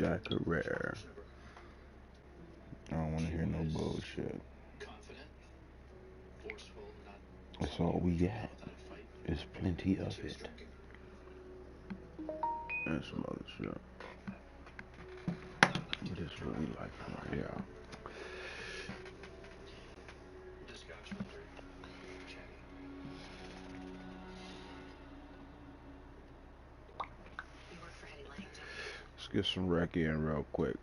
Jack Herrera. I don't want to hear no bullshit. That's all we got. There's plenty of it. And some other shit. But it's what we like from right here. Let's get some rec in real quick.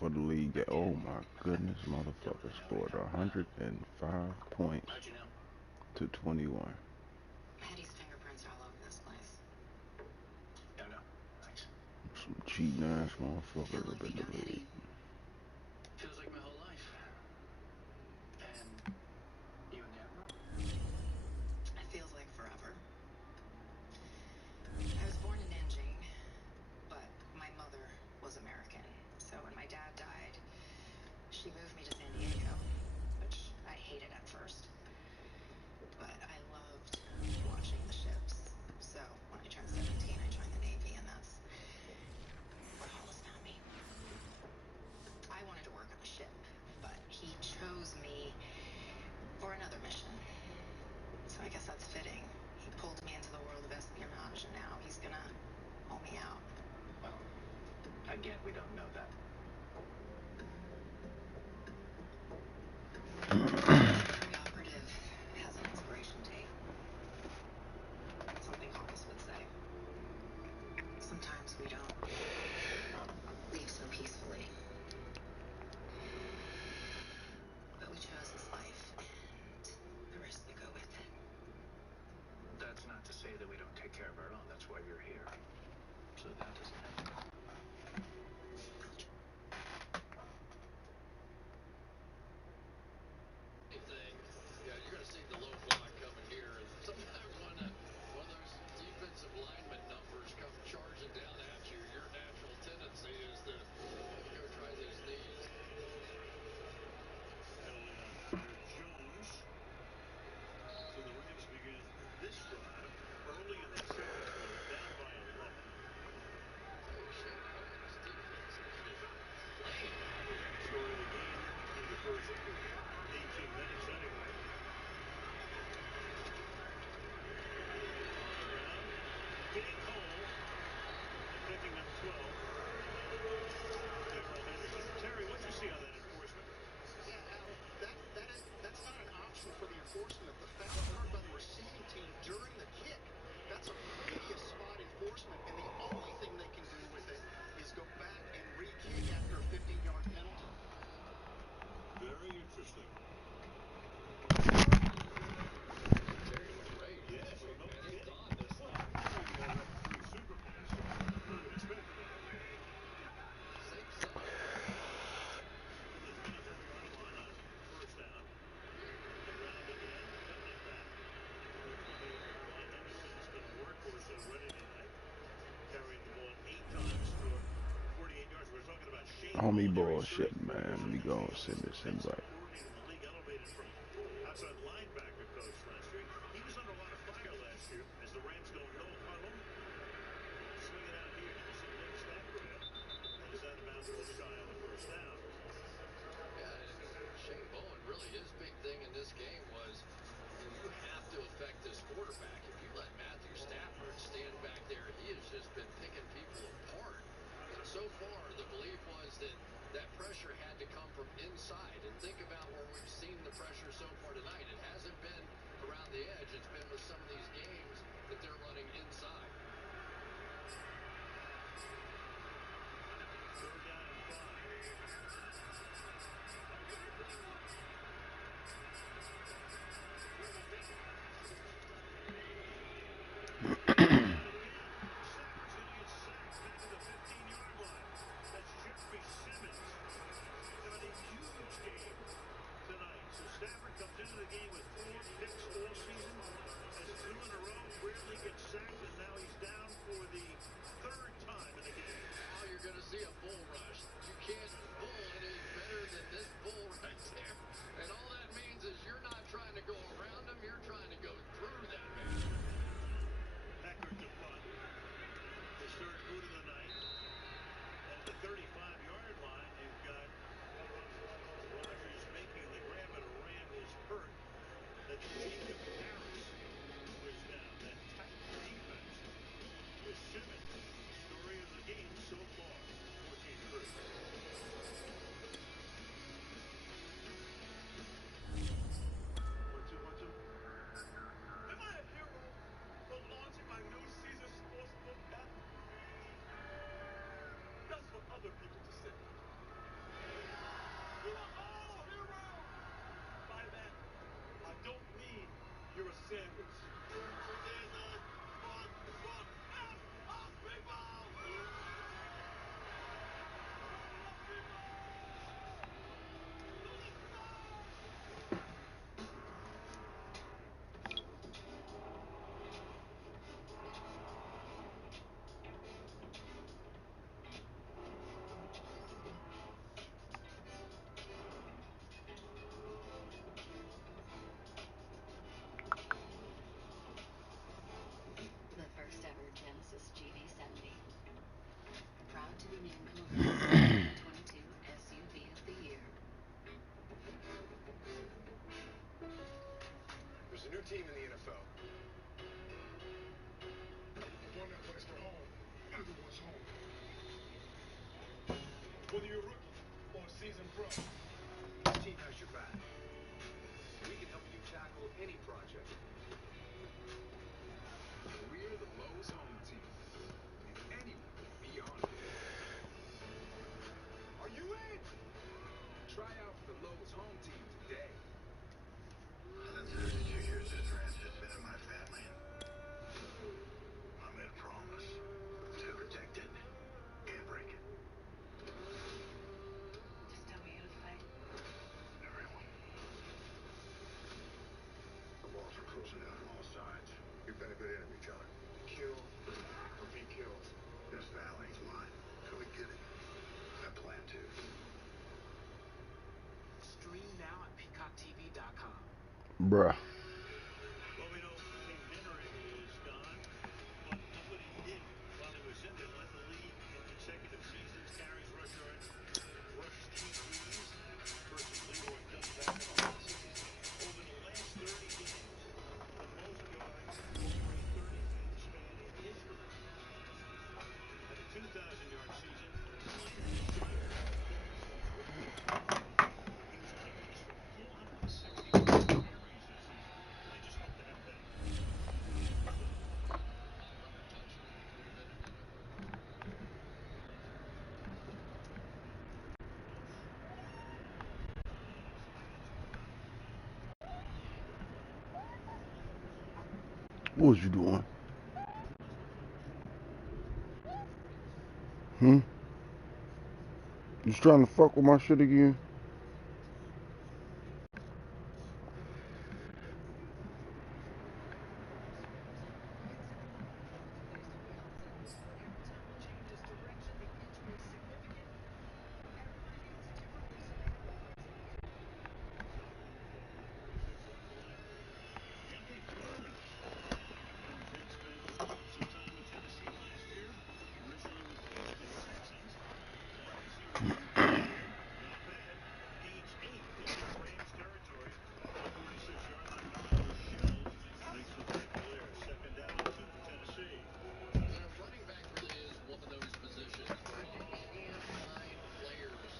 For the league. Oh my goodness, motherfucker scored 105 points to 21. Eddie's fingerprints all over this place. No, thanks. Some cheating ass motherfuckers up in the league. Feels like my whole life. And you and Deborah? It feels like forever. I was born in Nanjing, but my mother was American. So when my dad died, she moved me to San Diego, which I hated at first. But I loved watching the ships. So when I turned 17, I joined the Navy, and that's where Hollis found me. I wanted to work on the ship, but he chose me for another mission. So I guess that's fitting. He pulled me into the world of espionage, and now he's gonna pull me out. Well, again, we don't know that. Every operative has an expiration date. Something Hollis would say. Sometimes we don't leave so peacefully. But we chose this life and the risks that go with it. That's not to say that we don't take care of our own. That's why you're here. So that doesn't happen. Yeah, you're going to see the low block coming here. And sometimes when one of those defensive lineman numbers come charging down at you, your natural tendency is to go try those knees. Jones. So the Rams begin this drive early in the second quarter, down by 11. Story of the game in the first 18 minutes anyway. Getting home, picking up 12. Terry, what you see on that enforcement? Yeah, Al, that's not an option for the enforcement. The foul occurred by the receiving team during the kick. That's a previous spot enforcement, and the only thing they can do with it is go back and re-kick after a 15-yard penalty. Very interesting. Terry was great. Yeah, so no kidding. This Well, three Super Bowls, so who would expect that? same center. It's been at the 3-yard line on first down. Around again, cutting it back. Ryan Henderson has been a workhorse already tonight. Carrying the ball 8 times for 48 yards. We're talking about Shane. Homie bullshit, man. Let me go and send this invite. Coordinator in the league, elevated from outside linebacker coach last year. He was under a lot of fire last year as the Rams go no huddle. Swing it out here. Henderson makes that grab. And is out of bounds for the shy on the first down. Yeah, Shane Bowen, really his big thing in this game was you have to affect this quarterback. If you let Matthew Stafford stand back there, he has just been picking people apart. And so far, the belief was that that pressure had to come from inside. And think about Whether you're a rookie or a seasoned pro, This team has your back. We can help you tackle any project. We're the Lowe's Home Team. And anyone can be on it. Are you in? Try out for the Lowe's Home Team today. Since 32 years, this ranch has been in my family. I made a promise to protect it. Can't break it. Just tell me who to fight. Everyone. The walls are closing in on all sides. You've been a good enemy, John. Kill or be killed. This valley's mine. Till we get it. I plan to. Stream now at peacocktv.com. Bruh. well, we know King Henry is gone, but look what he did while he was in there. Led the league in consecutive seasons, carries, rush yards, rushed TDs versus Leroy Dunn back in the last season. Over the last 30 games, the most yards over a 30-game span in history. At a 2,000-yard season, he was carries for 461 carries this season. They just hope to have that. What was you doing? Hmm? You was trying to fuck with my shit again? Running back really is one of those positions where you can't find players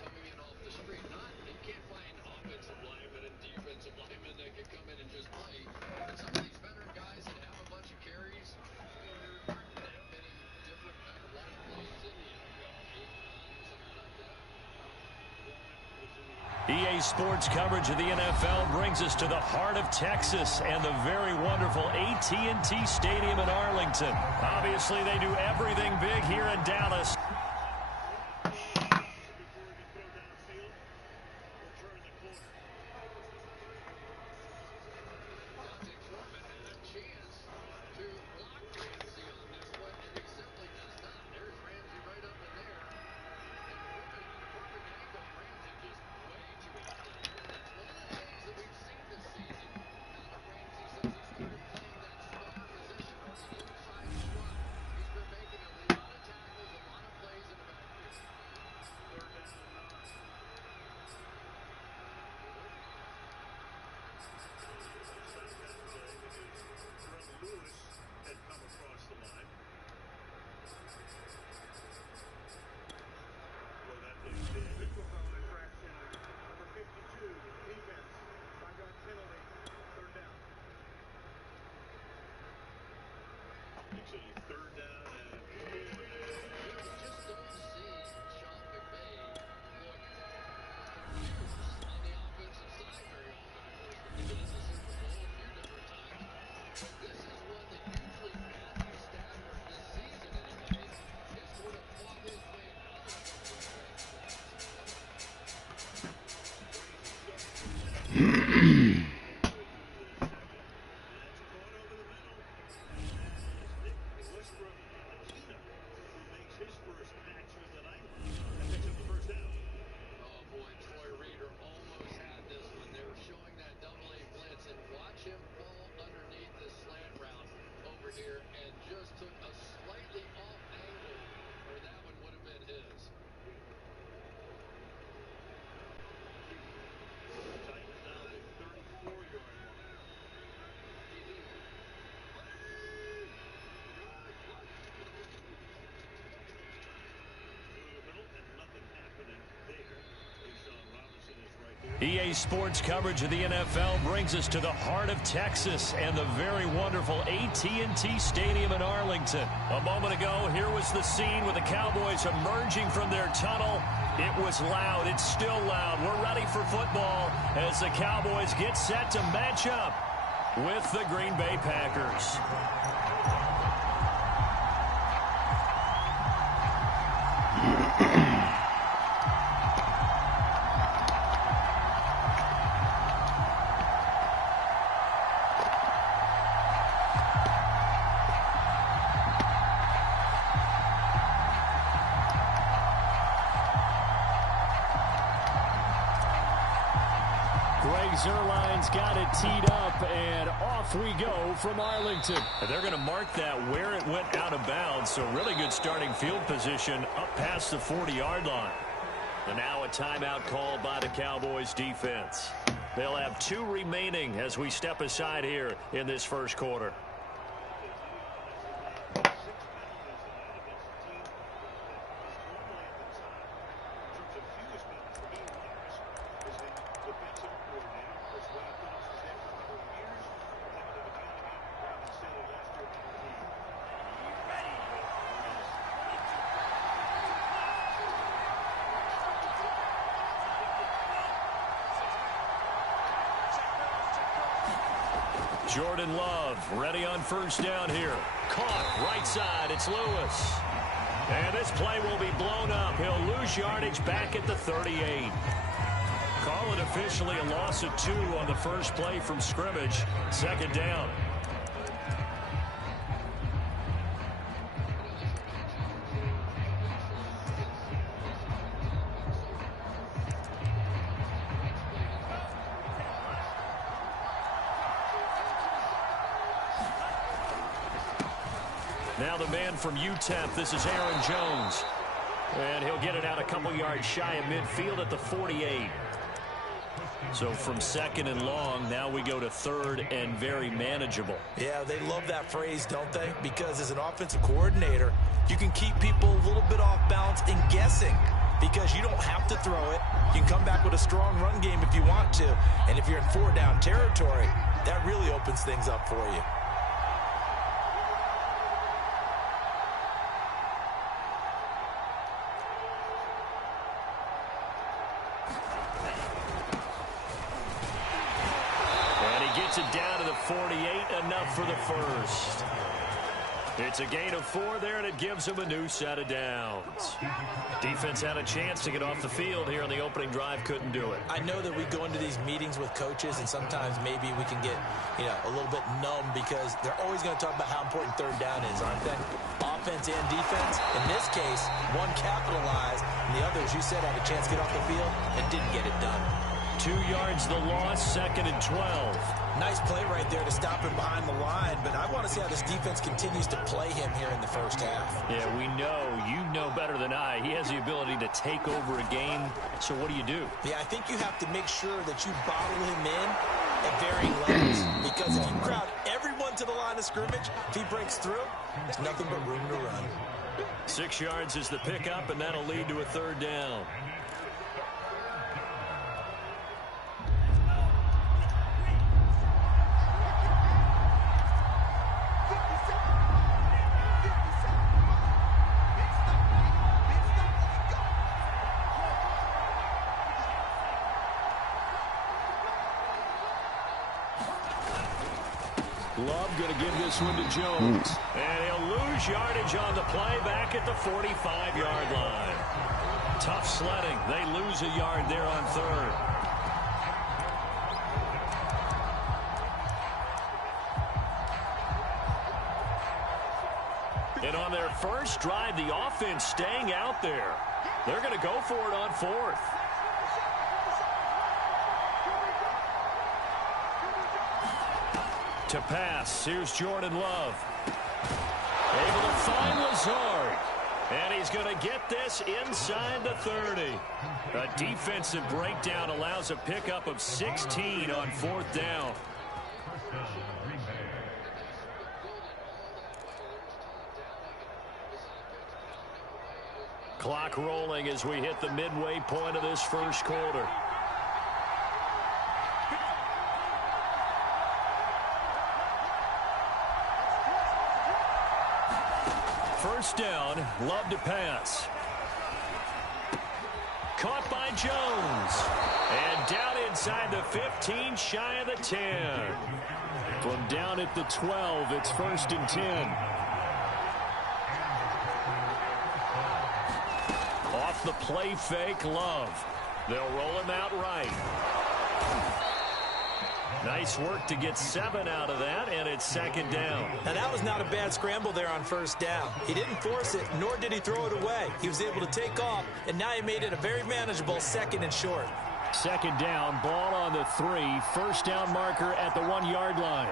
coming in off the street. You can't find offensive linemen and defensive linemen that can come in and just play. But some of these veteran guys that have a bunch of carries, there aren't that many different kind of running plays in the NFL. 8 runs, something like that. EA Sports coverage of the NFL brings us to the heart of Texas and the very wonderful AT&T Stadium in Arlington. Obviously, they do everything big here in Dallas. EA Sports coverage of the NFL brings us to the heart of Texas and the very wonderful AT&T Stadium in Arlington. A moment ago, here was the scene with the Cowboys emerging from their tunnel. It was loud. It's still loud. We're ready for football as the Cowboys get set to match up with the Green Bay Packers. Zerline's got it teed up, and off we go from Arlington. And they're going to mark that where it went out of bounds, so really good starting field position up past the 40-yard line. And now a timeout called by the Cowboys defense. They'll have 2 remaining as we step aside here in this first quarter. Jordan Love ready on first down here. Caught right side. It's Lewis. And this play will be blown up. He'll lose yardage back at the 38. Call it officially a loss of 2 on the first play from scrimmage. Second down. Now the man from UTEP, this is Aaron Jones. And he'll get it out a couple yards shy of midfield at the 48. So from second and long, now we go to third and very manageable. Yeah, they love that phrase, don't they? Because as an offensive coordinator, you can keep people a little bit off balance and guessing because you don't have to throw it. You can come back with a strong run game if you want to. And if you're in 4-down territory, that really opens things up for you. It down to the 48, enough for the first. It's a gain of 4 there, and it gives them a new set of downs. Defense had a chance to get off the field here on the opening drive, couldn't do it. I know that we go into these meetings with coaches, and sometimes maybe we can get, a little bit numb because they're always going to talk about how important third down is, aren't they? Offense and defense. In this case, one capitalized, and the other, as you said, had a chance to get off the field and didn't get it done. 2 yards the loss, second and 12. Nice play right there to stop him behind the line, but I want to see how this defense continues to play him here in the first half. Yeah, we know. You know better than I. He has the ability to take over a game, so what do? Yeah, I think you have to make sure that you bottle him in at varying levels, because if you crowd everyone to the line of scrimmage, if he breaks through, there's nothing but room to run. 6 yards is the pickup, and that'll lead to a third down. Love going to give this one to Jones. And he'll lose yardage on the play back at the 45-yard line. Tough sledding. They lose a yard there on third. And on their first drive, the offense staying out there. They're going to go for it on fourth. To pass, here's Jordan Love. Able to find Lazard. And he's going to get this inside the 30. A defensive breakdown allows a pickup of 16 on fourth down. Clock rolling as we hit the midway point of this first quarter. First down, Love to pass. Caught by Jones. And down inside the 15, shy of the 10. From down at the 12, it's 1st and 10. Off the play fake, Love. They'll roll him out right. Nice work to get 7 out of that, and it's 2nd down. Now, that was not a bad scramble there on 1st down. He didn't force it, nor did he throw it away. He was able to take off, and now he made it a very manageable 2nd and short. 2nd down, ball on the 3. 1st down marker at the 1-yard line.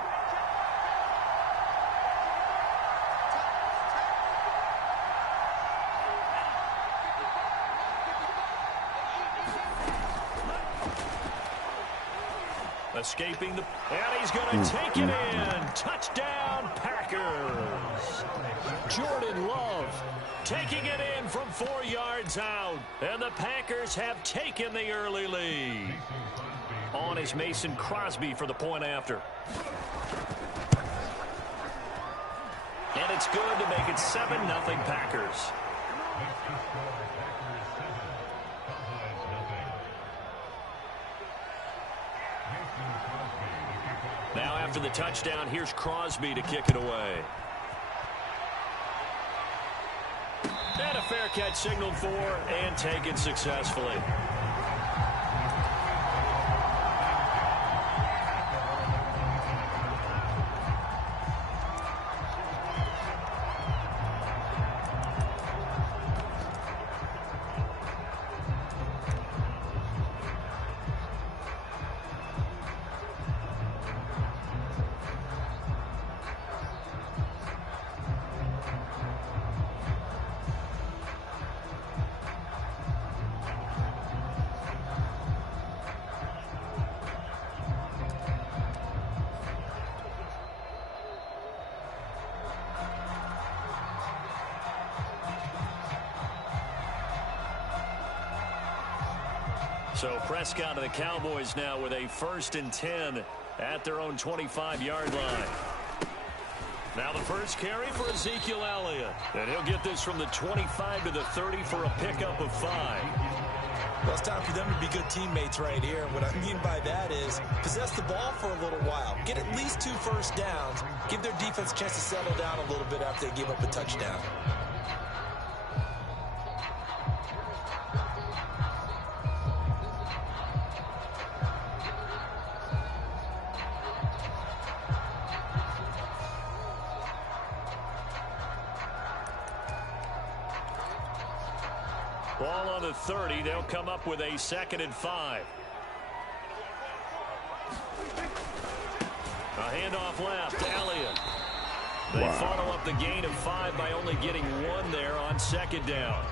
Escaping the, and he's going to take it in. Touchdown, Packers. Jordan Love taking it in from 4 yards out. And the Packers have taken the early lead. On is Mason Crosby for the point after. And it's good to make it 7-0 Packers. Now after the touchdown, here's Crosby to kick it away. And a fair catch signaled for and taken successfully. So Prescott and the Cowboys now with a 1st and 10 at their own 25-yard line. Now the first carry for Ezekiel Elliott. And he'll get this from the 25 to the 30 for a pickup of 5. Well, it's time for them to be good teammates right here. And what I mean by that is possess the ball for a little while. Get at least 2 first downs. Give their defense a chance to settle down a little bit after they give up a touchdown. Ball on the 30. They'll come up with a 2nd and 5. A handoff left. Elliott. They follow up the gain of 5 by only getting 1 there on 2nd down.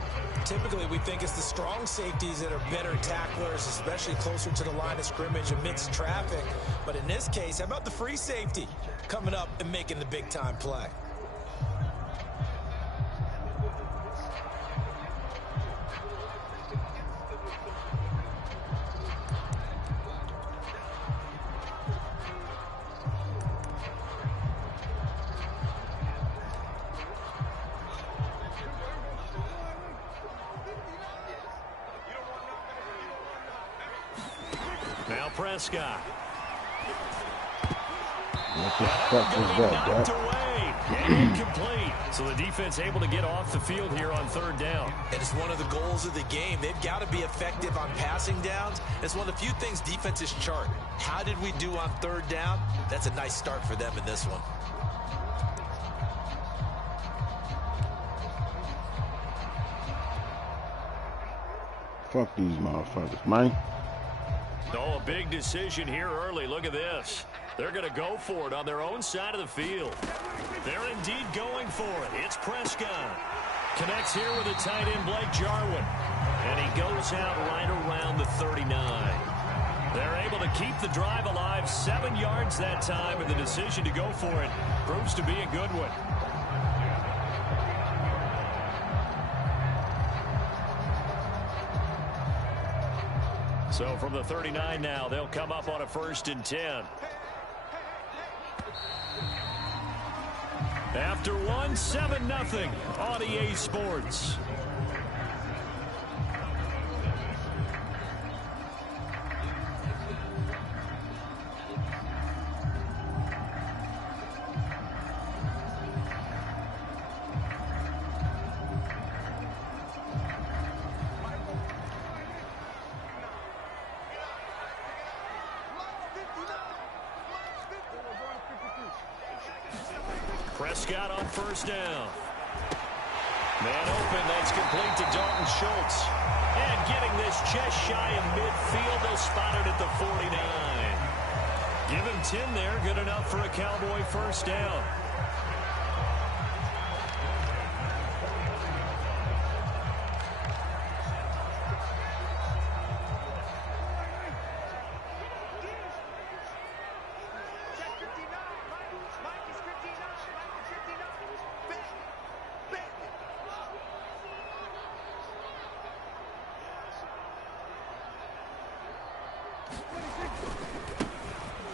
Typically, we think it's the strong safeties that are better tacklers, especially closer to the line of scrimmage amidst traffic. But in this case, how about the free safety coming up and making the big-time play? Now Prescott. What the fuck was that, knocked away and incomplete. So the defense able to get off the field here on 3rd down. And it's one of the goals of the game. They've got to be effective on passing downs. It's one of the few things defenses chart. How did we do on 3rd down? That's a nice start for them in this one. Fuck these motherfuckers, man. Oh, a big decision here early. Look at this. They're going to go for it on their own side of the field. They're indeed going for it. It's Prescott. Connects here with the tight end, Blake Jarwin. And he goes out right around the 39. They're able to keep the drive alive 7 yards that time, and the decision to go for it proves to be a good one. So from the 39 now, they'll come up on a 1st and 10. After one, 7-0 on EA Sports. Prescott on first down. Man open, that's complete to Dalton Schultz. And getting this just shy of midfield, they'll spot it at the 49. Give him 10 there, good enough for a Cowboy first down.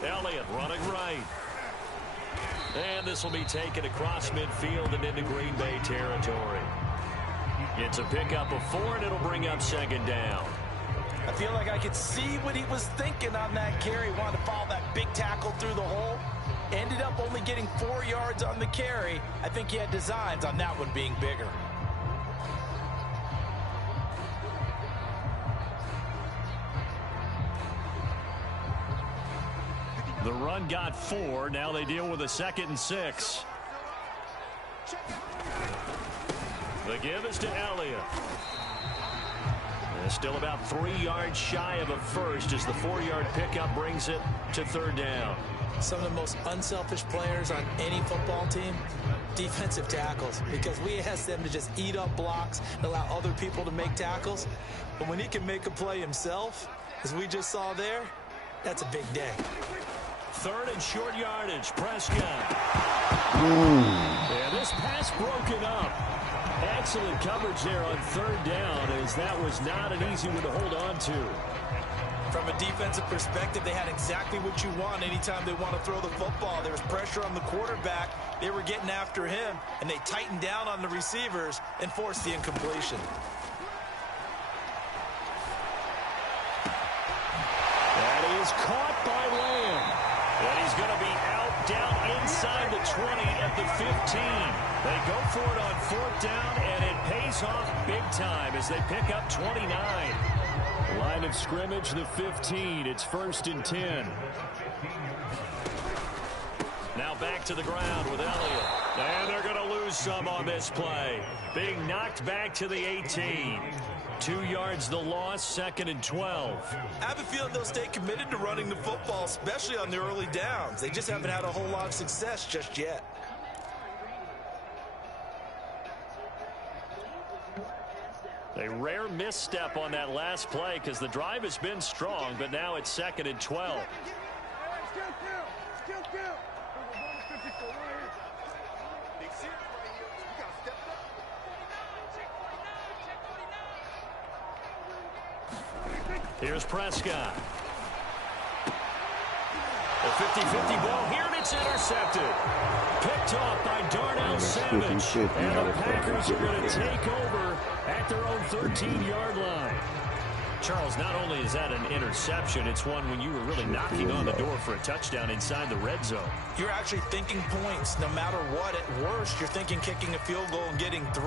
Elliott running right. And this will be taken across midfield and into Green Bay territory. It's a pickup of 4, and it'll bring up second down. I feel like I could see what he was thinking on that carry. Wanted to follow that big tackle through the hole. Ended up only getting 4 yards on the carry. I think he had designs on that one being bigger. The run got 4. Now they deal with a 2nd and 6. The give is to Elliott. And still about 3 yards shy of a first as the 4-yard pickup brings it to third down. Some of the most unselfish players on any football team, defensive tackles, because we ask them to just eat up blocks and allow other people to make tackles. But when he can make a play himself, as we just saw there, that's a big day. 3rd and short yardage. Prescott. Yeah, this pass broken up. Excellent coverage there on 3rd down, as that was not an easy one to hold on to. From a defensive perspective, they had exactly what you want anytime they want to throw the football. There was pressure on the quarterback. They were getting after him, and they tightened down on the receivers and forced the incompletion. That is caught by Lamb. And he's going to be out down inside the 20 at the 15. They go for it on 4th down, and it pays off big time as they pick up 29. Line of scrimmage, the 15. It's 1st and 10. Now back to the ground with Elliott. And they're going to lose some on this play. Being knocked back to the 18. 2 yards the loss, 2nd and 12. I have a feeling they'll stay committed to running the football, especially on the early downs. They just haven't had a whole lot of success just yet. A rare misstep on that last play because the drive has been strong, but now it's 2nd and 12. Here's Prescott. A 50-50 ball here, and it's intercepted. Picked off by Darnell Savage. And the Packers are going to take over at their own 13-yard line. Charles, not only is that an interception, it's one when you were really knocking on the door for a touchdown inside the red zone. You're actually thinking points. No matter what, at worst, you're thinking kicking a field goal and getting 3.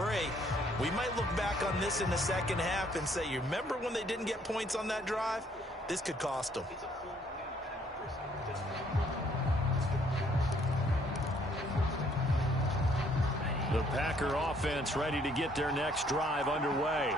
We might look back on this in the second half and say, you remember when they didn't get points on that drive? This could cost them. The Packer offense ready to get their next drive underway.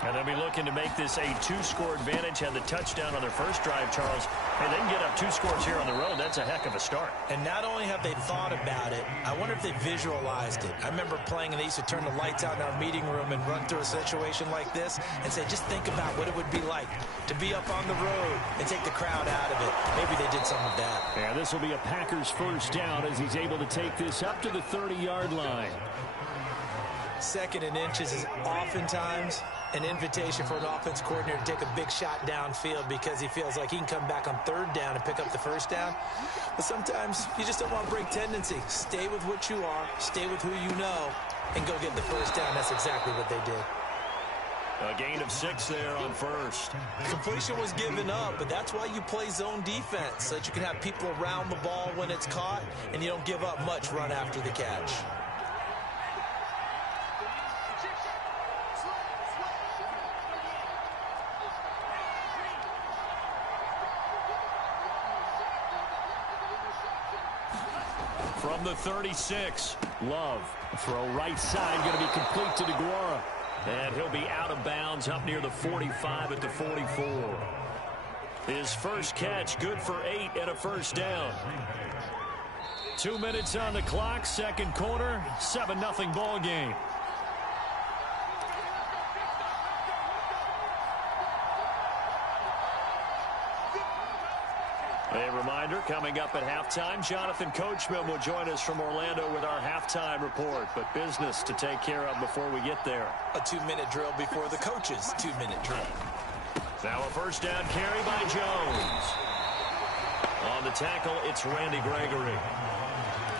And they'll be looking to make this a 2-score advantage. Had the touchdown on their first drive, Charles. Hey, they can get up 2 scores here on the road. That's a heck of a start. And not only have they thought about it, I wonder if they visualized it. I remember playing, and they used to turn the lights out in our meeting room and run through a situation like this and say, just think about what it would be like to be up on the road and take the crowd out of it. Maybe they did some of that. Yeah, this will be a Packers first down as he's able to take this up to the 30-yard line. Second and inches is oftentimes an invitation for an offense coordinator to take a big shot downfield because he feels like he can come back on third down and pick up the first down. But sometimes you just don't want to break tendency. Stay with what you are, stay with who you know, and go get the first down. That's exactly what they did. A gain of 6 there on first. Completion was given up, but that's why you play zone defense, so that you can have people around the ball when it's caught, and you don't give up much run after the catch. From the 36, Love. Throw right side, going to be complete to DeGuara. And he'll be out of bounds up near the 45 at the 44. His first catch, good for 8 and a first down. 2 minutes on the clock, second quarter, 7-0 ball game. A reminder, coming up at halftime, Jonathan Coachman will join us from Orlando with our halftime report. But business to take care of before we get there. A 2-minute drill before the coach's 2-minute drill. Now a first down carry by Jones. On the tackle, it's Randy Gregory.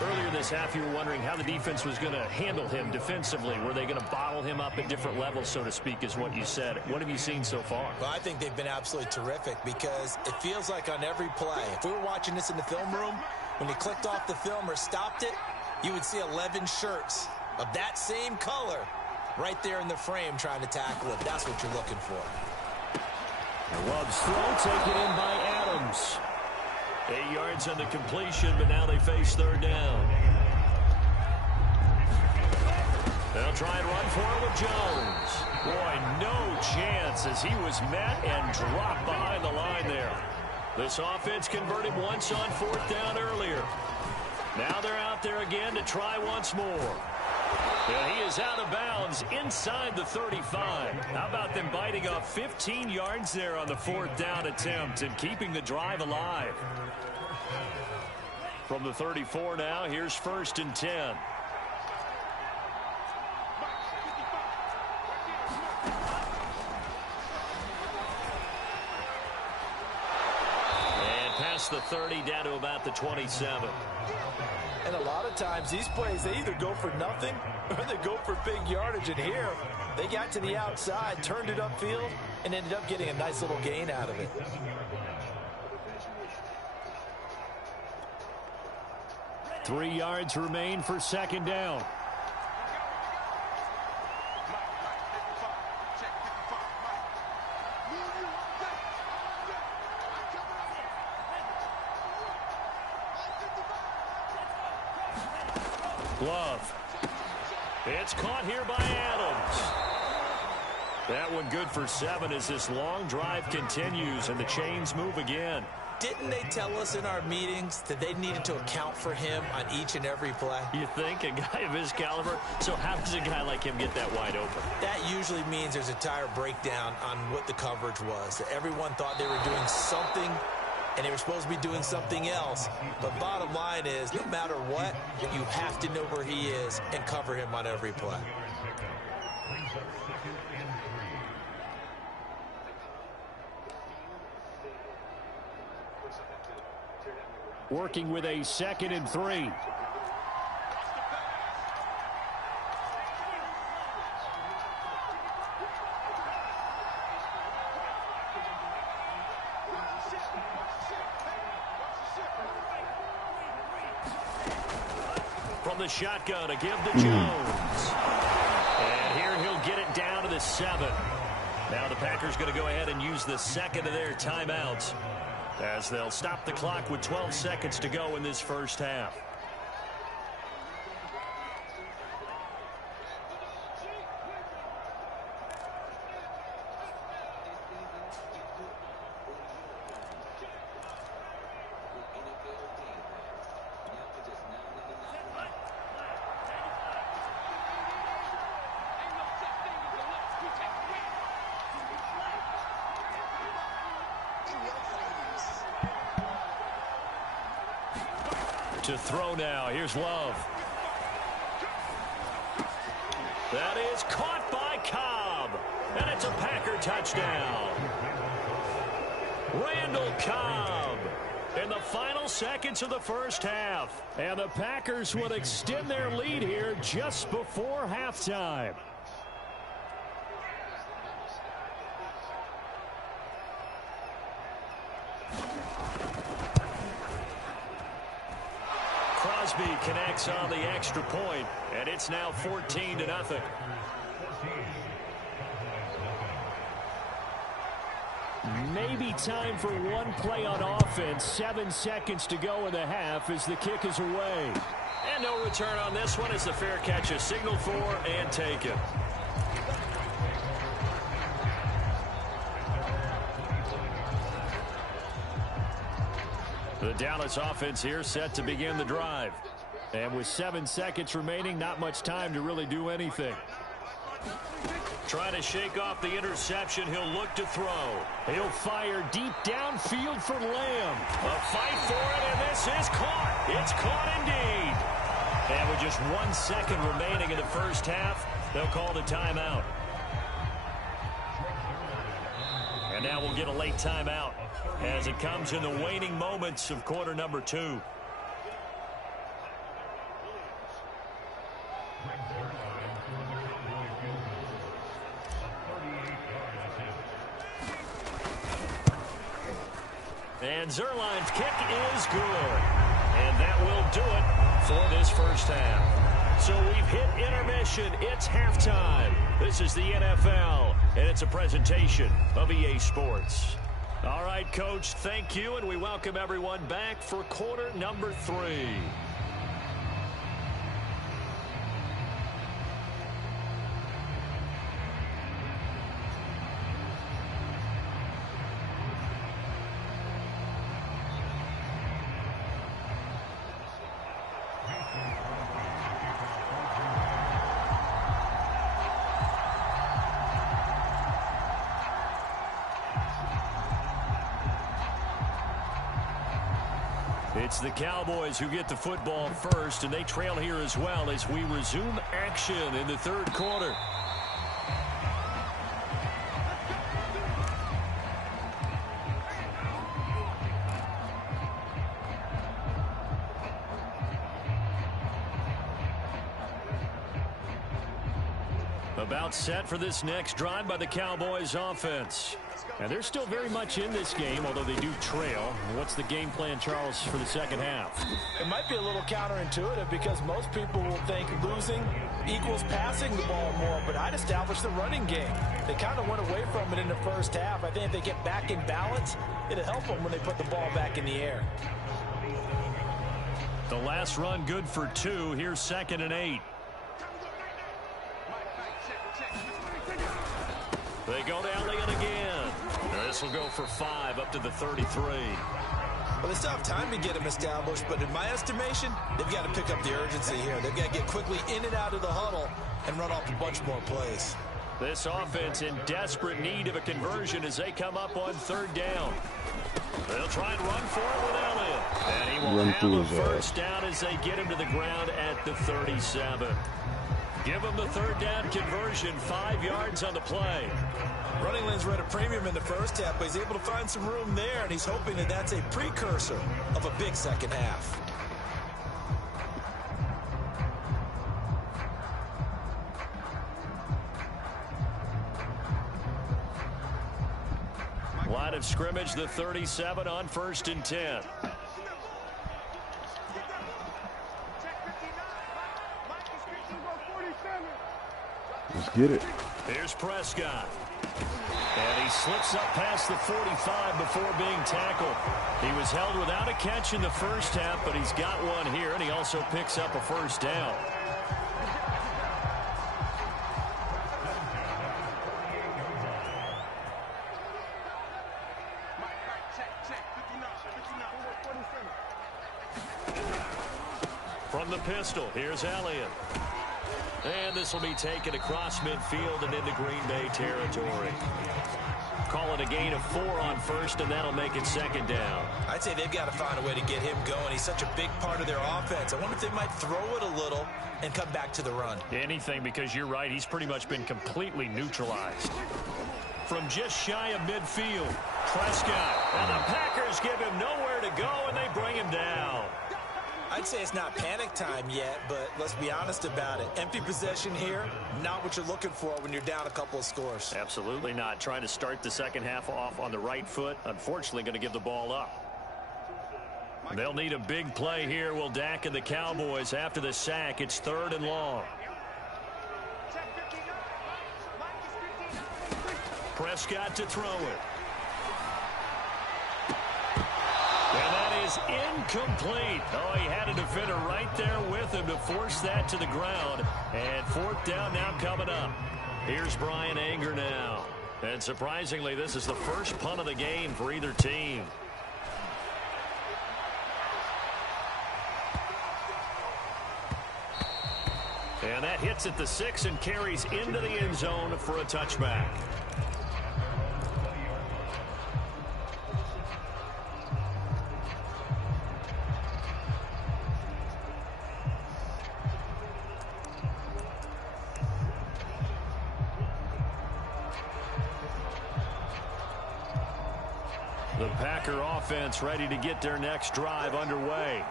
Earlier this half, you were wondering how the defense was going to handle him defensively. Were they going to bottle him up at different levels, so to speak, is what you said. What have you seen so far? Well, I think they've been absolutely terrific because it feels like on every play, if we were watching this in the film room, when you clicked off the film or stopped it, you would see 11 shirts of that same color right there in the frame trying to tackle it. That's what you're looking for. Love's throw taken in by Adams. 8 yards on the completion, but now they face third down. They'll try and run for it with Jones. Boy, no chance as he was met and dropped behind the line there. This offense converted once on fourth down earlier. Now they're out there again to try once more. And he is out of bounds inside the 35. How about them biting off 15 yards there on the fourth down attempt and keeping the drive alive? From the 34 now, here's 1st and 10. And past the 30 down to about the 27. And a lot of times these plays, they either go for nothing or they go for big yardage. And here, they got to the outside, turned it upfield, and ended up getting a nice little gain out of it. Three yards remain for second down. Love. It's caught here by Adams. That one good for 7 as this long drive continues and the chains move again. Didn't they tell us in our meetings that they needed to account for him on each and every play? You think? A guy of his caliber? So how does a guy like him get that wide open? That usually means there's a tire breakdown on what the coverage was. That everyone thought they were doing something and they were supposed to be doing something else. But bottom line is, no matter what, you have to know where he is and cover him on every play. Working with a 2nd and 3. From the shotgun to give to Jones. And here he'll get it down to the 7. Now the Packers going to go ahead and use the second of their timeouts, as they'll stop the clock with 12 seconds to go in this first half. To throw now. Here's Love. That is caught by Cobb. And it's a Packer touchdown. Randall Cobb in the final seconds of the first half. And the Packers would extend their lead here just before halftime. Crosby connects on the extra point, and it's now 14-0. Maybe time for one play on offense. 7 seconds to go in the half as the kick is away. And no return on this one as the fair catch is signaled for and taken. The Dallas offense here set to begin the drive. And with 7 seconds remaining, not much time to really do anything. Trying to shake off the interception, he'll look to throw. He'll fire deep downfield for Lamb. A fight for it, and this is caught. It's caught indeed. And with just 1 second remaining in the first half, they'll call the timeout. And now we'll get a late timeout as it comes in the waning moments of quarter number 2. And Zerline's kick is good. And that will do it for this first half. So we've hit intermission. It's halftime. This is the NFL, and it's a presentation of EA Sports. All right, Coach, thank you, and we welcome everyone back for quarter number 3. It's the Cowboys who get the football first, and they trail here as well as we resume action in the third quarter. About set for this next drive by the Cowboys offense. And they're still very much in this game, although they do trail. What's the game plan, Charles, for the second half? It might be a little counterintuitive because most people will think losing equals passing the ball more, but I'd establish the running game. They kind of went away from it in the first half. I think if they get back in balance, it'll help them when they put the ball back in the air. The last run good for 2. Here's 2nd and 8. They go to Elliott again. This will go for 5 up to the 33. Well, they still have time to get him established, but in my estimation, they've got to pick up the urgency here. They've got to get quickly in and out of the huddle and run off a bunch more plays. This offense in desperate need of a conversion as they come up on 3rd down. They'll try and run for it with Elliott. And he will have a first down as they get him to the ground at the 37. Give him the 3rd down conversion, 5 yards on the play. Running lanes were at a premium in the first half, but he's able to find some room there, and he's hoping that that's a precursor of a big second half. Line of scrimmage, the 37 on 1st and 10. Let's get it. Here's Prescott. And he slips up past the 45 before being tackled. He was held without a catch in the first half, but he's got one here, and he also picks up a first down. From the pistol, here's Elliott. And this will be taken across midfield and into Green Bay territory. call it a gain of 4 on first, and that'll make it second down. I'd say they've got to find a way to get him going. He's such a big part of their offense. I wonder if they might throw it a little and come back to the run. Anything, because you're right. He's pretty much been completely neutralized. From just shy of midfield, Prescott. And the Packers give him nowhere to go, and they bring him down. I'd say it's not panic time yet, but let's be honest about it. Empty possession here, not what you're looking for when you're down a couple of scores. Absolutely not. Trying to start the second half off on the right foot. Unfortunately, going to give the ball up. They'll need a big play here. Will Dak and the Cowboys after the sack. It's 3rd and long. Prescott to throw it. And that is incomplete. Oh, he had a defender right there with him to force that to the ground. And 4th down now coming up. Here's Brian Anger now. And surprisingly, this is the first punt of the game for either team. And that hits at the 6 and carries into the end zone for a touchback. The Packer offense ready to get their next drive underway.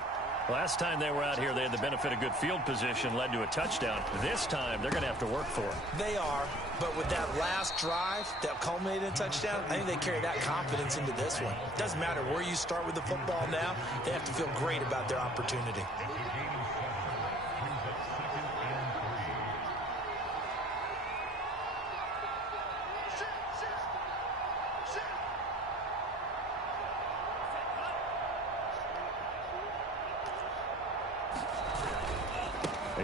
Last time they were out here, they had the benefit of good field position, led to a touchdown. This time, they're going to have to work for it. They are, but with that last drive that culminated in a touchdown, I think they carry that confidence into this one. Doesn't matter where you start with the football now, they have to feel great about their opportunity.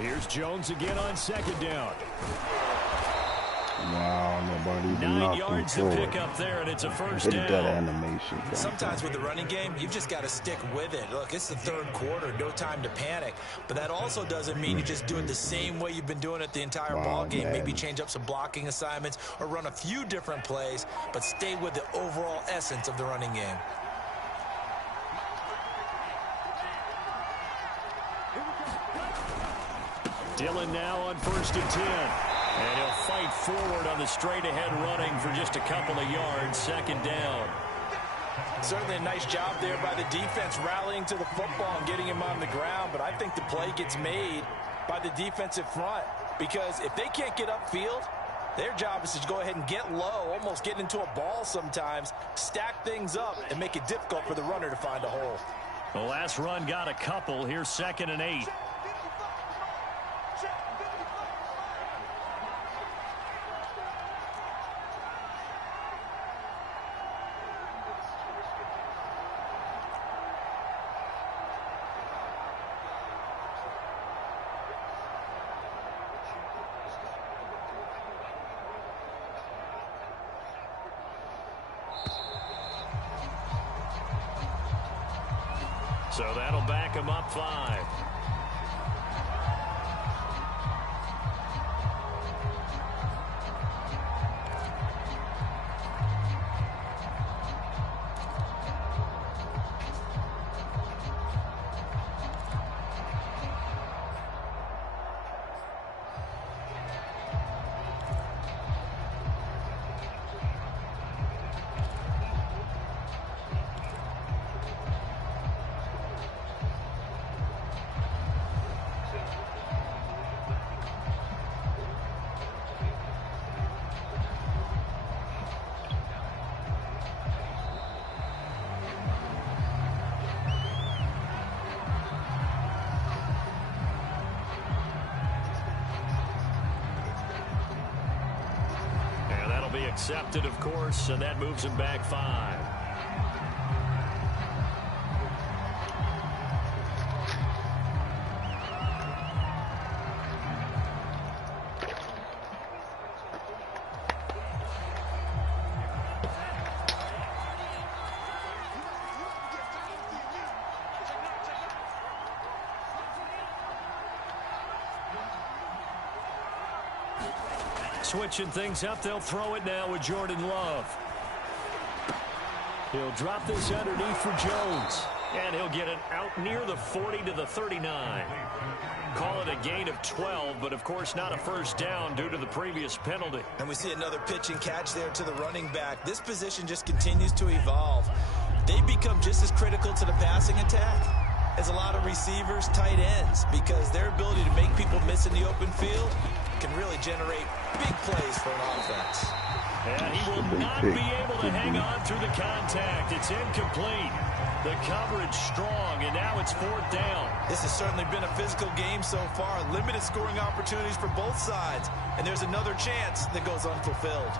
Here's Jones again on 2nd down. Wow, nobody even 9 knocked yards to him pick forward. up there, and it's a first Look at that down. animation. Sometimes with the running game, you've just got to stick with it. Look, it's the 3rd quarter, no time to panic. But that also doesn't mean you just do it the same way you've been doing it the entire ball game. Man. Maybe change up some blocking assignments or run a few different plays, but stay with the overall essence of the running game. Dillon now on 1st and 10. And he'll fight forward on the straight-ahead running for just a couple of yards. 2nd down. Certainly a nice job there by the defense rallying to the football and getting him on the ground, but I think the play gets made by the defensive front because if they can't get upfield, their job is to go ahead and get low, almost get into a ball sometimes, stack things up, and make it difficult for the runner to find a hole. The last run got a couple. Here's 2nd and 8. So that'll back him up 5. Accepted, of course, and that moves him back 5. Switching things up, they'll throw it now with Jordan Love. He'll drop this underneath for Jones. And he'll get it out near the 40 to the 39. Call it a gain of 12, but of course not a first down due to the previous penalty. And we see another pitch and catch there to the running back. This position just continues to evolve. They become just as critical to the passing attack as a lot of receivers, tight ends, because their ability to make people miss in the open field can really generate big plays for an offense. And he will not be able to hang on through the contact. It's incomplete. The coverage strong, and now it's 4th down. This has certainly been a physical game so far. Limited scoring opportunities for both sides. And there's another chance that goes unfulfilled.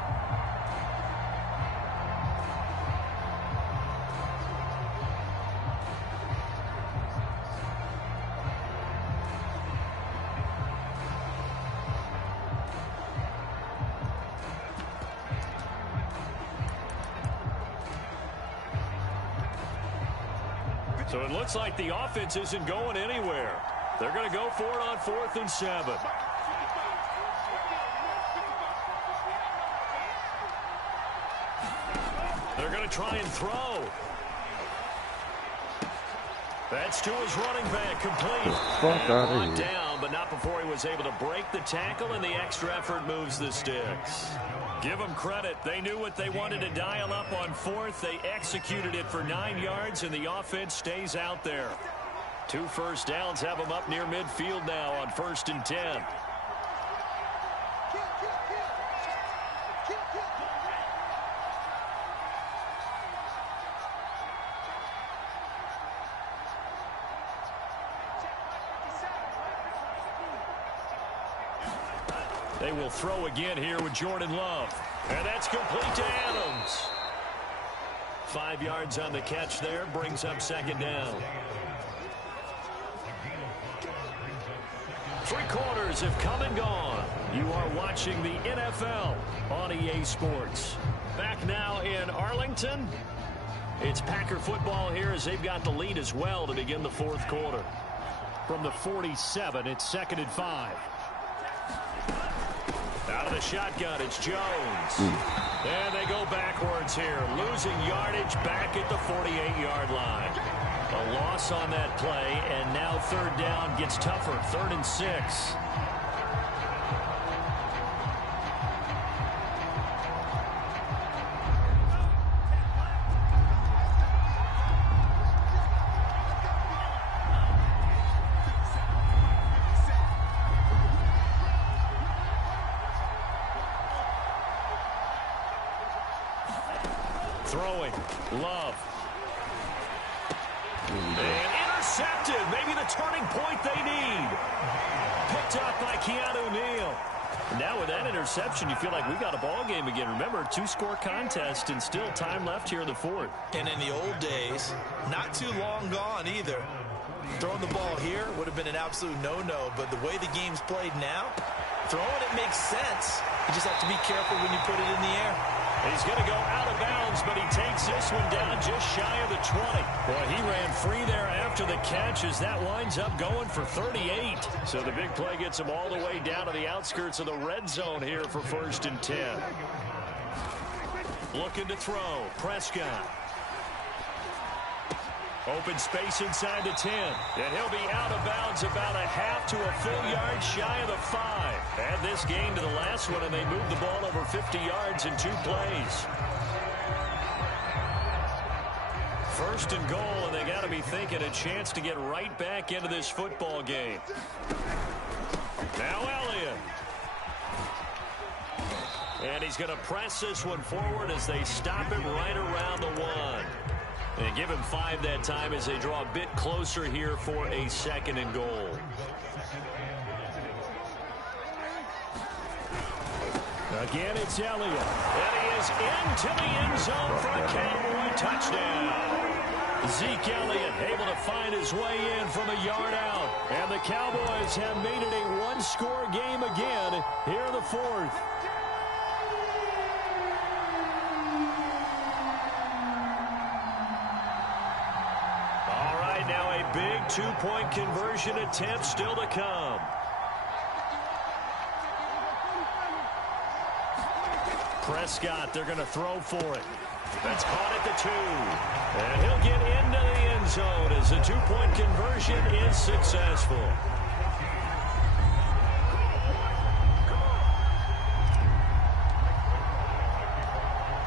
So it looks like the offense isn't going anywhere. They're going to go for it on 4th and 7. They're going to try and throw. That's to his running back, complete. Brought down, but not before he was able to break the tackle, and the extra effort moves the sticks. Give them credit. They knew what they wanted to dial up on 4th. They executed it for 9 yards, and the offense stays out there. 2 first downs have them up near midfield now on 1st and 10. They will throw again here with Jordan Love. And that's complete to Adams. 5 yards on the catch there. Brings up 2nd down. 3 quarters have come and gone. You are watching the NFL on EA Sports. Back now in Arlington. It's Packer football here as they've got the lead as well to begin the 4th quarter. From the 47, it's 2nd and 5. Out of the shotgun, it's Jones. And they go backwards here, losing yardage back at the 48-yard line. A loss on that play, and now 3rd down gets tougher, 3rd and 6. Throwing, Love. And intercepted. Maybe the turning point they need. Picked up by Keanu Neal. Now with that interception, you feel like we got a ball game again. Remember, 2-score contest and still time left here in the 4th. And in the old days, not too long gone either. Throwing the ball here would have been an absolute no-no, but the way the game's played now, throwing it makes sense. You just have to be careful when you put it in the air. He's going to go out of bounds, but he takes this one down just shy of the 20. Boy, he ran free there after the catch as that winds up going for 38. So the big play gets him all the way down to the outskirts of the red zone here for 1st and 10. Looking to throw. Prescott. Open space inside the 10. And he'll be out of bounds about a half to a full yard shy of the 5. Add this game to the last one, and they move the ball over 50 yards in 2 plays. 1st and goal, and they got to be thinking a chance to get right back into this football game. Now Elliott. And he's going to press this one forward as they stop it right around the 1. And give him 5 that time as they draw a bit closer here for a 2nd and goal. Again, it's Elliott. And he is into the end zone for a Cowboy touchdown. Zeke Elliott able to find his way in from a yard out. And the Cowboys have made it a 1-score game again here in the 4th. Now a big 2-point conversion attempt still to come. Prescott, they're going to throw for it. That's caught at the 2. And he'll get into the end zone as the 2-point conversion is successful.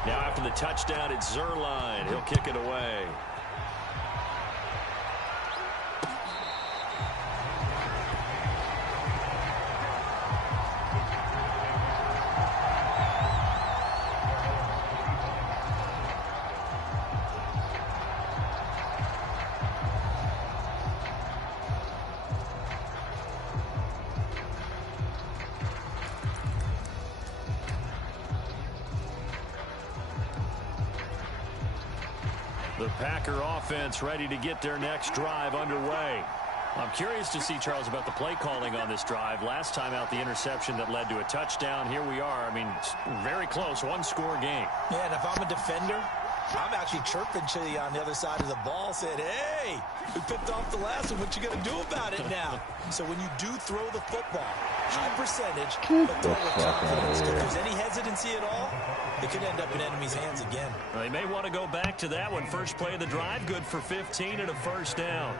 Now after the touchdown, it's Zerline. He'll kick it away. The Packer offense ready to get their next drive underway. I'm curious to see, Charles, about the play calling on this drive. Last time out, the interception that led to a touchdown. Here we are. I mean, it's very close, one-score game. Yeah, and if I'm a defender, I'm actually chirping to you on the other side of the ball, saying, hey, we picked off the last one. What you going to do about it now? So when you do throw the football, high percentage, but throw with confidence. If there's any hesitancy at all, it could end up in enemy's hands again. Well, they may want to go back to that one. First play of the drive, good for 15 and a first down.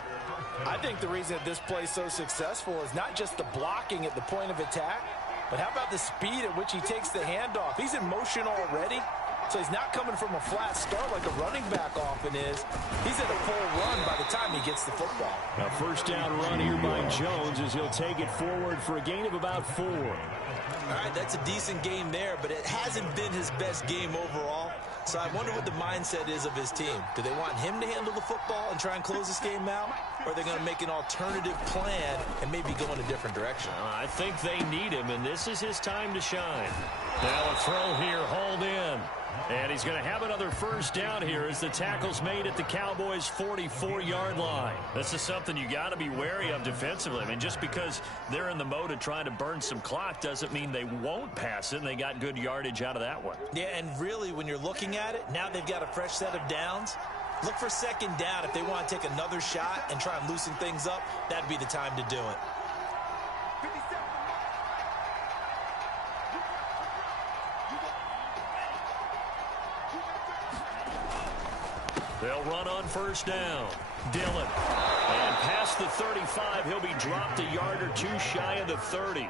I think the reason that this play is so successful is not just the blocking at the point of attack, but how about the speed at which he takes the handoff? He's in motion already, so he's not coming from a flat start like a running back often is. He's at a full run by the time he gets the football. A first down run here by Jones as he'll take it forward for a gain of about 4. All right, that's a decent game there, but it hasn't been his best game overall. So I wonder what the mindset is of his team. Do they want him to handle the football and try and close this game out? Or are they going to make an alternative plan and maybe go in a different direction? I think they need him, and this is his time to shine. Now a throw here, hauled in. And he's going to have another first down here as the tackle's made at the Cowboys' 44-yard line. This is something you got to be wary of defensively. I mean, just because they're in the mode of trying to burn some clock doesn't mean they won't pass it, and they got good yardage out of that one. Yeah, and really, when you're looking at it, now they've got a fresh set of downs. Look for second down. If they want to take another shot and try and loosen things up, that'd be the time to do it. They'll run on first down. Dillon. And past the 35, he'll be dropped a yard or two shy of the 30.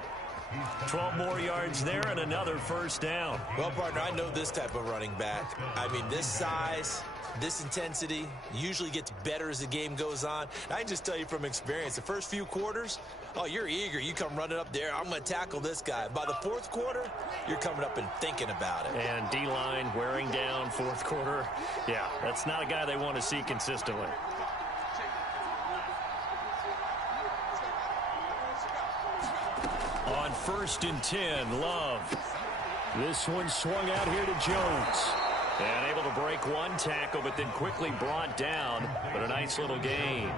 12 more yards there and another first down. Well, partner, I know this type of running back. I mean, this size, this intensity usually gets better as the game goes on. I can just tell you from experience, the first few quarters, oh, you're eager. You come running up there. I'm going to tackle this guy. By the fourth quarter, you're coming up and thinking about it. And D-line wearing down fourth quarter. Yeah, that's not a guy they want to see consistently. On 1st and 10, Love. This one swung out here to Jones. And able to break one tackle, but then quickly brought down. But a nice little gain.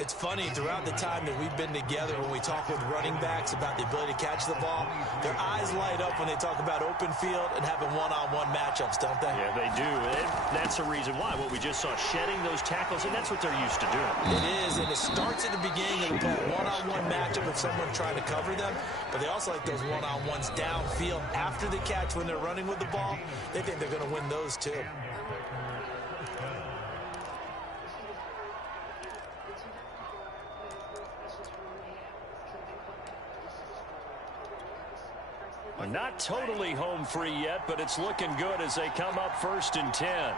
It's funny, throughout the time that we've been together, when we talk with running backs about the ability to catch the ball, their eyes light up when they talk about open field and having one-on-one matchups, don't they? Yeah, they do. And that's the reason why. What we just saw, shedding those tackles, and that's what they're used to doing. It is, and it starts at the beginning. They play a one-on-one matchup with someone trying to cover them, but they also like those one-on-ones downfield after the catch when they're running with the ball. They think they're going to win those, too. Not totally home free yet, but it's looking good as they come up 1st and 10.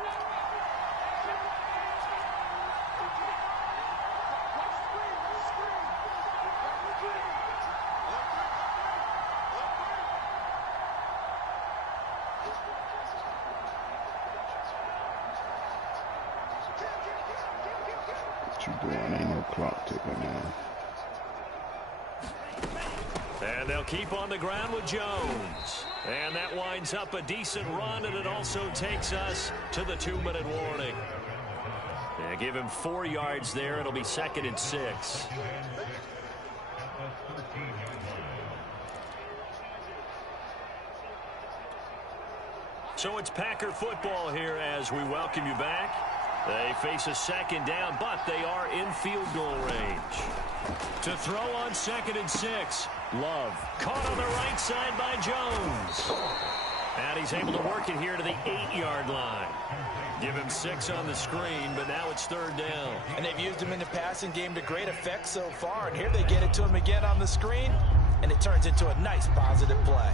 What you doing? Ain't no clock ticking, man. And they'll keep on the ground with Jones. And that winds up a decent run, and it also takes us to the 2-minute warning. Yeah, give him 4 yards there. It'll be 2nd and 6. So it's Packer football here as we welcome you back. They face a second down, but they are in field goal range. To throw on 2nd and 6. Love caught on the right side by Jones. And he's able to work it here to the 8-yard line. Give him 6 on the screen, but now it's 3rd down. And they've used him in the passing game to great effect so far. And here they get it to him again on the screen, and it turns into a nice positive play.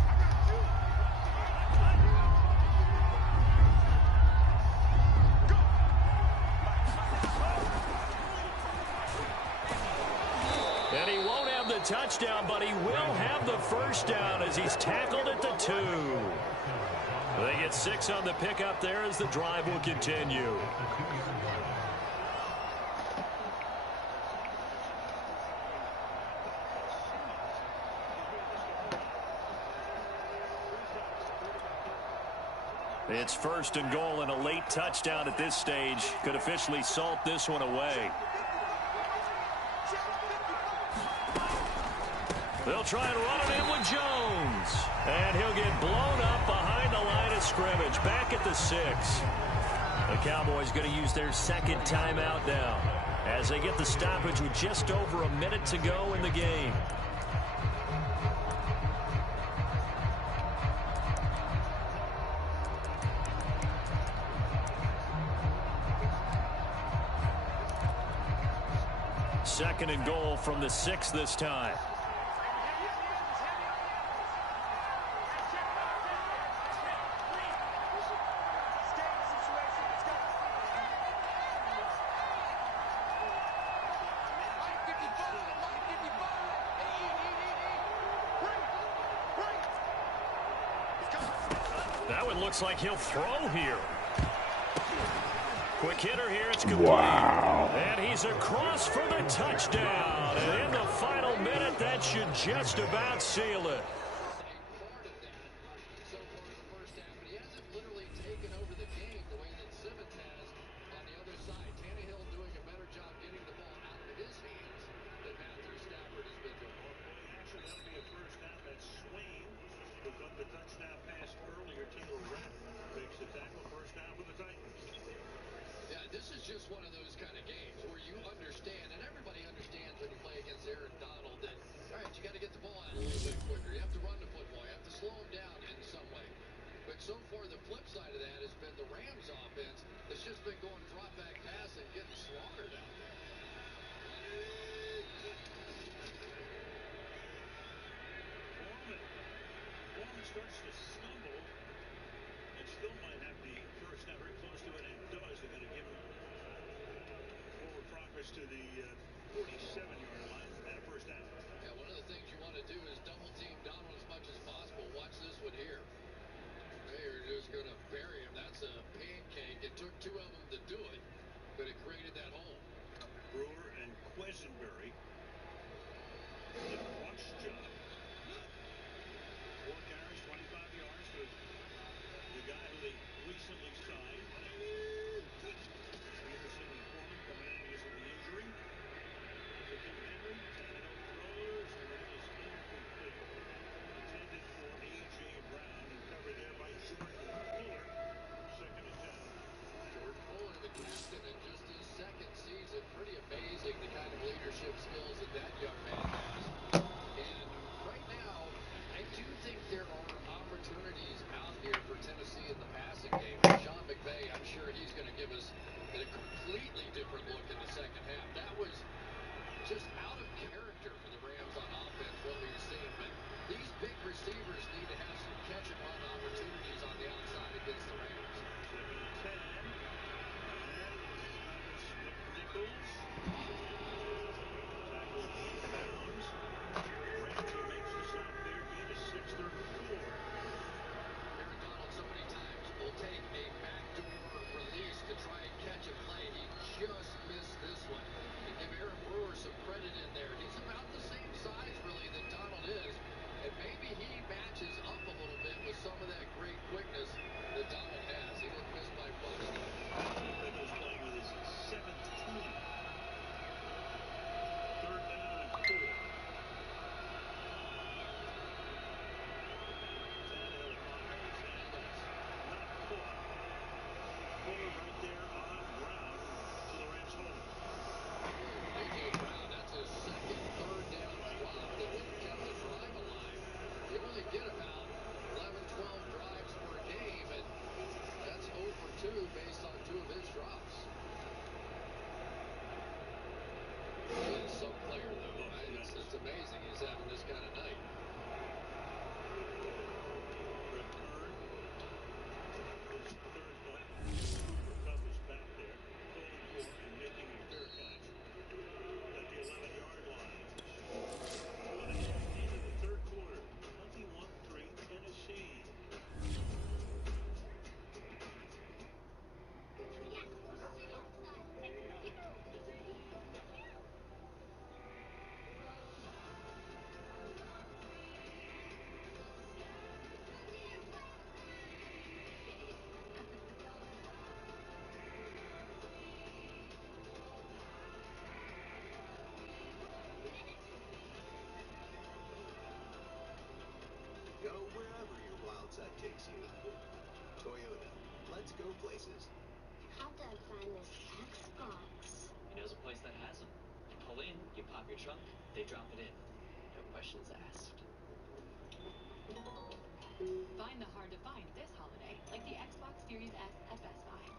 And he won't have the touchdown, but he will have the first down as he's tackled at the 2. They get 6 on the pickup there as the drive will continue. It's 1st and goal, and a late touchdown at this stage could officially salt this one away. They'll try and run it in with Jones. And he'll get blown up behind the line of scrimmage. Back at the 6. The Cowboys going to use their 2nd timeout now as they get the stoppage with just over a minute to go in the game. Second and goal from the 6 this time. That one looks like he'll throw here. Quick hitter here, it's complete. Wow. And he's across for the touchdown. And in the final minute, that should just about seal it. This is just one of those kind of games where you understand, and everybody understands when you play against Aaron Donald, that, all right, you got to get the ball out a little bit quicker. You have to run the football. You have to slow him down in some way. But so far, the flip side of that has been the Rams' offense that's just been going drop back pass and getting slaughtered out there. Foreman starts to stumble and still might have the first down very close to it, and does. They're going to give him forward progress to the 47-yard line and a first down. Yeah, one of the things you want to do is double team Donald as much as possible. Watch this one here. They are just going to bury him. That's a pancake. It took 2 of them to do it, but it created that hole. Brewer and Quesenberry. The watch job. 4 carries, 25 yards for the guy who they recently signed. Peterson and Foreman coming in because of the injury. Henry, Tannehill throws, and it is incomplete. Intended for A.J. Brown and covered there by Jordan Fuller. 2nd and 10. Jordan Fuller, the captain, in just his 2nd season. Pretty amazing the kind of leadership skills that that young man has. And right now, I do think there are opportunities out here for Tennessee in the passing game. Sean McVay, I'm sure he's going to give us a completely different look in the 2nd half. That was just out of character for the Rams on offense, what we were seeing. But these big receivers need to have some catch-and-run opportunities on the outside against the Rams. 2nd and 10. Nichols. Tackles inbounds. Ramsey makes the stop there. Gain is 6, 3rd and 4. Aaron Donald so many times will take a backdoor release to try and catch a play. He just missed this one. And give Aaron Brewer some credit in there. He's about the same size, really, that Donald is. And maybe he matches up a little bit with some of that great quickness that Donald has. He didn't miss by much. Nichols playing with his 17th see. Toyota. Let's go places. How'd Dad find this Xbox? He knows a place that has them. You pull in, you pop your trunk, they drop it in. No questions asked. Find the hard to find this holiday, like the Xbox Series S at Best Buy.